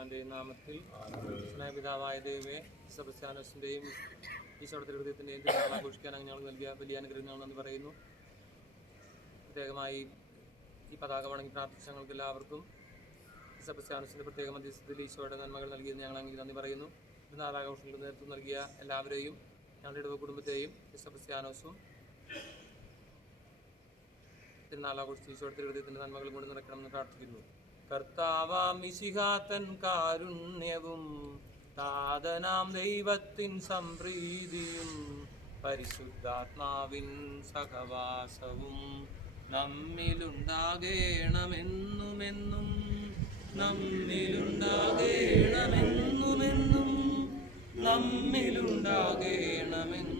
പരിശുദ്ധാത്മാവിന്റെയും നാമത്തിൽ സ്നേഹപിതാവായ ദൈവമേ, സെബസ്ത്യാനോസിന്റെയും ഈശോയുടെ ഹൃദയത്തിന്റെയും തിരുനാൾ ആഘോഷിക്കാൻ ഞങ്ങൾ നൽകിയ വലിയ അനുഗ്രഹങ്ങൾ നന്ദി പറയുന്നു. പ്രത്യേകമായി ഈ പതാക വണങ്ങി പ്രാർത്ഥിച്ച ഞങ്ങൾക്ക് എല്ലാവർക്കും സെബസ്ത്യാനോസിന്റെ പ്രത്യേക മധ്യസ്ഥത്തിൽ ഈശോയുടെ നന്മകൾ നൽകിയത് ഞങ്ങൾ അങ്ങനെ നന്ദി പറയുന്നു. തിരുനാൾ ആഘോഷങ്ങൾക്ക് നേതൃത്വം നൽകിയ എല്ലാവരെയും ഞങ്ങളുടെ ഇടവ കുടുംബത്തെയും സെബസ്ത്യാനോസും തിരുനാൾ ആഘോഷിച്ച് ഈശോയുടെ ഹൃദയത്തിന്റെ നന്മകൾ കൊണ്ട് നിറയ്ക്കണമെന്ന് പ്രാർത്ഥിക്കുന്നു. കർത്താവാം മിശിഹാതൻ കാരുണ്യവും താതനാം ദൈവത്തിൻ സംപ്രീതിയും പരിശുദ്ധാത്മാവിൻ സഹവാസവും നമ്മിലുണ്ടാകേണമെന്നുമെന്നും നമ്മിലുണ്ടാകേണമെന്നുമെന്നും നമ്മിലുണ്ടാകേണമെന്നും